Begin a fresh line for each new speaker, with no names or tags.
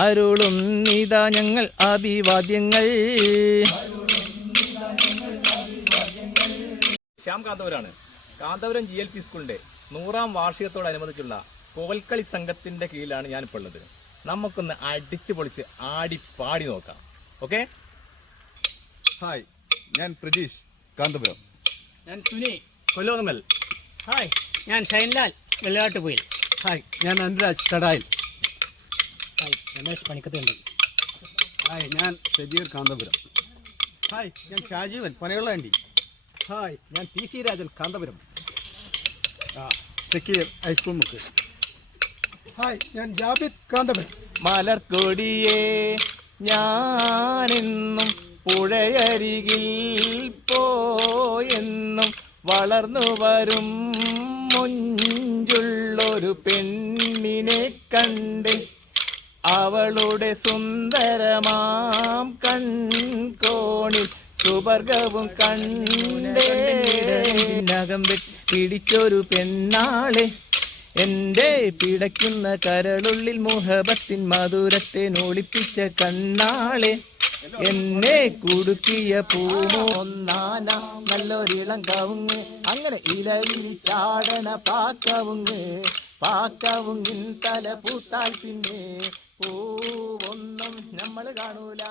അരുളും നീതാ ഞങ്ങൾ അഭിവാദ്യങ്ങൾ. ശ്യാം കാന്തപുരാണ്. കാന്തപുരം ജി എൽ പി സ്കൂളിന്റെ നൂറാം വാർഷികത്തോടനുബന്ധിച്ചുള്ള കോൽക്കളി സംഘത്തിന്റെ കീഴിലാണ് ഞാനിപ്പോൾ ഉള്ളത്. നമുക്കൊന്ന് അടിച്ചു പൊളിച്ച് ആടി പാടി നോക്കാം. ഓക്കെ
ഹായ് ഞാൻ പ്രജീഷ് കാന്തപുരം.
ഞാൻ സുനി കൊല്ലോങ്ങൽ
ഹായ് ഞാൻ ഷൈൻലാൽ വെള്ളാട്ടുപോയിൽ
ഹായ് ഞാൻ അനുരാജ് തടായിൽ.
ഹായ് രമേശ് പണിക്കത്തുണ്ട്.
ഹായ് ഞാൻ സജീർ കാന്തപുരം.
ഹായ് ഞാൻ ഷാജീവൻ പനയുള്ളാണ്ടി
ഹായ് ഞാൻ പി സി രാജൻ കാന്തപുരം. ആ സക്കീർ ഹൈസ്കൂൾ മുക്ക്. ഹായ് ഞാൻ ജാബിദ് കാന്തപുരം.
മലർക്കൊടിയേ ഞാനെന്നും പുഴയരികിൽ പോയെന്നും വളർന്നു വരും മുഞ്ചുള്ളൊരു പെണ്ണിനെ കണ്ട് അവളുടെ സുന്ദരമാം കൺകോണിൽ സുവർഗവും കണ്ടേ നകം പിടിച്ചൊരു പെണ്ണാളെ. എന്റെ പിടയ്ക്കുന്ന കരളുള്ളിൽ മുഹബത്തിൻ മധുരത്തെ നോളിപ്പിച്ച കണ്ണാളെ. എന്നെ കുടുക്കിയ പൂമോ ഒന്നാന നല്ലൊരിളം കവുങ്ങ്. അങ്ങനെ ഇലയിൽ ചാടന പാക്കവുങ്ങ്. പാക്കവുങ്ങിൻ തല പൂത്താൽ പിന്നെ പൂവൊന്നും നമ്മൾ കാണൂല.